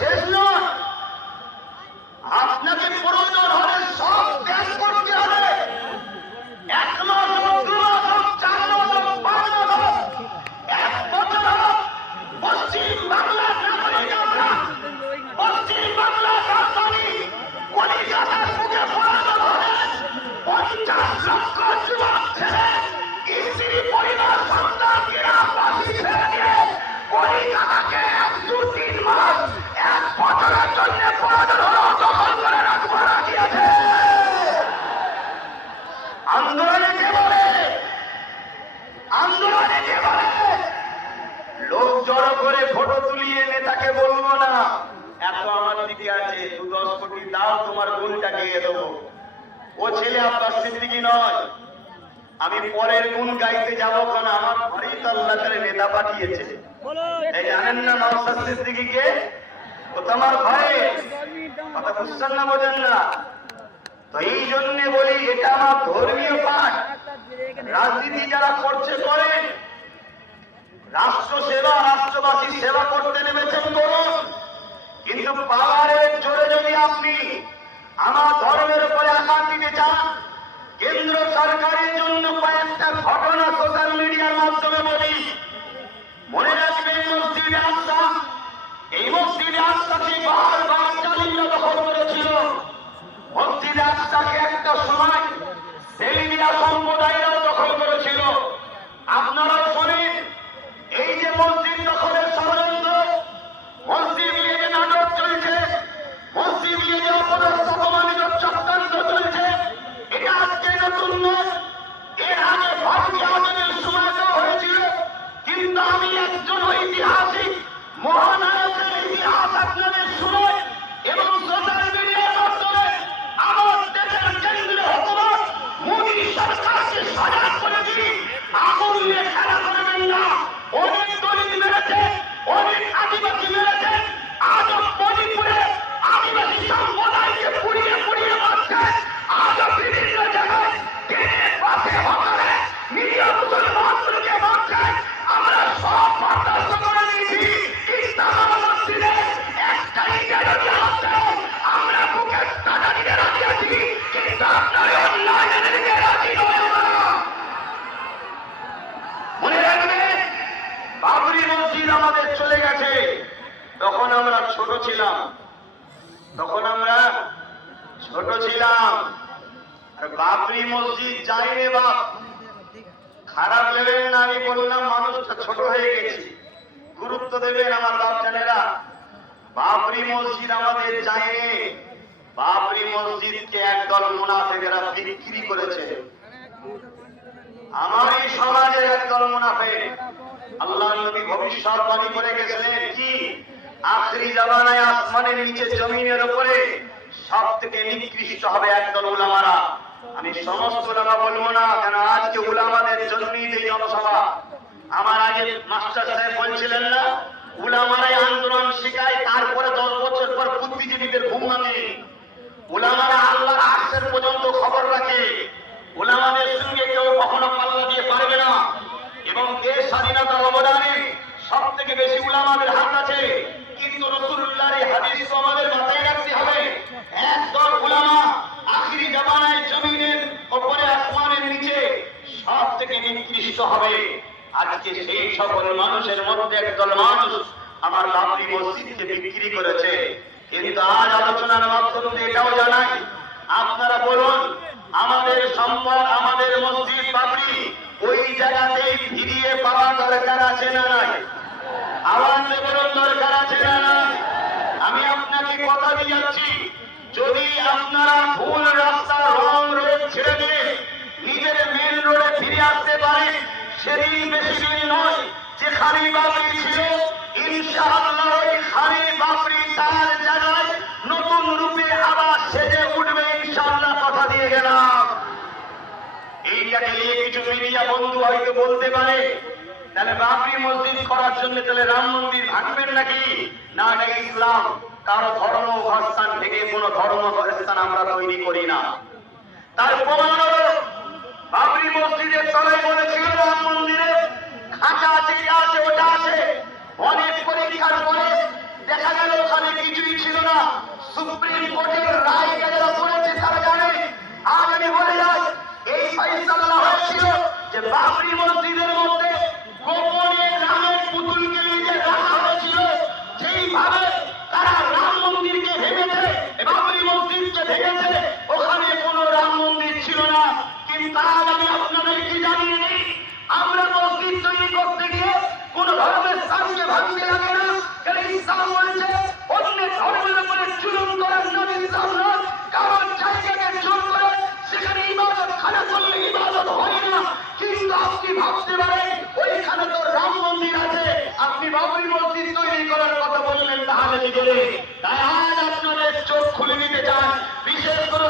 শেষ নয়। আপনাকে প্রয়োজন হলে সব ত্যাগ করতে হবে। 1 মাস হোক, 2 মাস হোক, 4 মাস হোক, 5 মাস হোক, 1 বছর হোক, পশ্চিম বাংলার নাগরিক আমরা, পশ্চিম বাংলার রাজধানী কলিকাতার বুকে প্রয়োজন হলে 50 লক্ষ যুবক ছেলে, স্ত্রী, পরিবার, সন্তান, গ্রামবাসী ছেড়ে দিয়ে কলিকাতাকে 1-2-3 মাস 1 বছরের জন্য প্রয়োজন হলো দখল করে রাখবো রাখিয়েছে। আন্দোলনে কে বলে? আন্দোলনে কে বলে? লোক জড়ো করে ফটো তুলিয়ে নেতাকে বলবো না এত আমার দিকে আছে, 2-10 কোটি দাও, তোমার গুণটা গিয়ে দেবো। ও ছেলে আব্বাস সিদ্দিকী নয়। আমি পরের গুণ গাইতে যাবো, কারণ আমার ঘরেই তো আল্লাহ তাআলা নেতা পাঠিয়েছে। এই জানেন না নওশাদ সিদ্দিকীকে? ও তোমার ঘরে কথা বুঝছেন না, বোঝেন না? তো এই জন্য বলি এটা আমার ধর্মীয় পাঠ। রাজনীতি যারা করছে করেন, রাষ্ট্র সেবা, রাষ্ট্রবাসী সেবা করতে নেমেছেন করুন, কিন্তু পাওয়ারের জোরে যদি আপনি আমার ধর্মের উপরে আঘাত দিতে চান, কেন্দ্র সরকারের জন্য কয়েকটা ঘটনা সোশ্যাল মিডিয়ার মাধ্যমে বলি। মনে রাখবেন মসজিদে আকসা, এই মসজিদে আকসাকে বারবার জালিমরা দখল করেছিল। মসজিদে আকসাকে একটা সময় সেলিমিয়া সম্প্রদায়েরাও দখল করেছিল। আপনারাও শোনেন, এই যে মসজিদ দখলের ষড়যন্ত্র, মসজিদ নিয়ে যে নাটক চলছে, মসজিদ নিয়ে যে অপদস্থ অপমানিত চক্রান্ত চলছে, এটা আজকে নতুন নয়। এর আগে ভারতীয় আন্দোলনের সময় তো হয়েছিল, কিন্তু আমি একজন ঐতিহাসিক মহানায়কের ইতিহাস আপনাদের শুনে এবং সোশ্যাল মিডিয়ার মাধ্যমে আমার দেশের কেন্দ্রীয় হুকুমত মোদী সরকারকে সজাগ করে দিই, আগুন নিয়ে খেলা করবেন না। অনেক দলিত মেরেছে, অনেক আদিবাসী মেরেছে, আজও মণিপুরে আদিবাসী সম্প্রদায়কে পুড়িয়ে পুড়িয়ে মারছে, আজও বিভিন্ন জায়গায় ট্রেনের পাশে হকারে নিরীহ মুসলমানদেরকে মারছে। আমরা সব বরদাস্ত করে নিয়েছি, কিন্তু আমার মসজিদে একটা ইটের আছে, আমরা বুকের টাকা দিতে রাজি আছি, কিন্তু আপনার অন্যায় মেনে নিতে রাজি নই আমরা। মনে রাখবেন, বাবরি মসজিদ আমাদের চলে গেছে, তখন আমরা ছোট ছিলাম, আর বাবরি মসজিদ যায়নি বাপ, খারাপ লেবেন না। আমি বললাম মানুষটা ছোট হয়ে গেছি, গুরুত্ব দেবেন আমার বাপ জানেরা। বাবরি মসজিদ আমাদের যায়নি, বাবরি মসজিদকে একদল মুনাফিকরা বিক্রি করেছে। আমার এই সমাজের একদল মুনাফিক, আল্লাহর নবী ভবিষ্যৎবাণী করে গেছিলেন কি, আখরি জামানায় আসমানের নিচে জমিনের উপরে সব থেকে নিকৃষ্ট হবে একদল উলামারা। আমি সমস্ত উলামা বলবো না, কেন আজকে উলামাদের জন্যই এই জনসভা। আমার আগে মাস্টার সাহেব বলছিলেন না, উলামারাই আন্দোলন শেখায়, তারপরে 10 বছর পর বুদ্ধিজীবীদের ঘুম ভাঙে। উলামারা আল্লাহর আরশের পর্যন্ত খবর রাখে। উলামাদের সঙ্গে কেউ কখনো পাল্লা দিয়ে পারবে না, এবং দেশ স্বাধীনতার অবদানে সব থেকে বেশি উলামাদের হাত আছে। কিন্তু রাসূলুল্লাহর এই হাদিস আমাদের মাথায় রাখতে হবে, একদল উলামা আখিরি জামানায় জমিনের উপরে আসমানের নিচে সব থেকে নিকৃষ্ট হবে। আজকে সেই সকল মানুষের মধ্যে একদল মানুষ আমার বাবরি মসজিদকে বিক্রি করেছে। কিন্তু আজ আলোচনার মাধ্যমে এটাও জানাই, আপনারা বলুন, আমাদের সম্পদ, আমাদের মসজিদ বাবরি ওই জায়গাতেই ফিরিয়ে পাওয়া দরকার আছে না নাই? আওয়াজ বলুন, দরকার আছে না নাই? আমি আপনাকে কথা দিয়ে যাচ্ছি, যদি আপনারা ভুল রাস্তা, রং রোড ছেড়ে দিয়ে নিজের মেন রোডে ফিরে আসতে পারেন, সেদিন বেশি দিন নয় যে খালি বাবরি ছিল, ইনশাআল্লাহ ওই খালি বাবরি তার জায়গায় নতুন রূপে আবার সেজে উঠবে ইনশাআল্লাহ, কথা দিয়ে গেলাম। এইটাকে নিয়ে কিছু মিডিয়া বন্ধু হয়তো বলতে পারে, তাহলে বাবরি মসজিদ করার জন্য তাহলে রাম মন্দির ভাঙবেন নাকি? না, এটা ইসলাম। কারো ধর্ম স্থান থেকে কোন ধর্ম স্থান আমরা তৈরি করি না। তার প্রমাণ হলো বাবরি মসজিদের তলায় বলেছিল রাম মন্দিরে খাঁচা আছে, আছে, ওটা আছে। অনেক পরীক্ষার পরে দেখা গেল ওখানে কিছু সুপ্রিম কোর্টের রায়কে যারা পড়েছে তারা জানে। আজ আমি বলে যাই, এই ফয়সালা হয়েছিল যে বাবরি মসজিদের মধ্যে গোপনে রামের পুতুলকে নিয়ে রাখা হয়েছিল। যেইভাবে তারা রাম মন্দিরকে ভেঙেছে, বাবরি মসজিদকে ভেঙেছে, ওখানে কোনো রাম মন্দির ছিল না। কিন্তু আজ আমি আপনাদেরকে জানিয়ে দিই, আমরা মসজিদ তৈরি করতে গিয়ে কোন ধর্মের স্থানকে ভাঙতে লাগে না। কারণ ইসলাম বলছে অন্যের ধর্মের উপরে জুলুম করার নামে ইসলাম নয়। কারণ জায়গাকে জোর করে সেখানে ইবাদত খানা করলে ইবাদত হয় না। কিন্তু আপনি ভাবতে পারেন ওইখানে তো রাম মন্দির আছে, আপনি বাবরি মসজিদ তৈরি করার কথা বললেন, তাহলে কি করে? তাই আজ আপনাদের চোখ খুলে দিতে চান, বিশেষ করে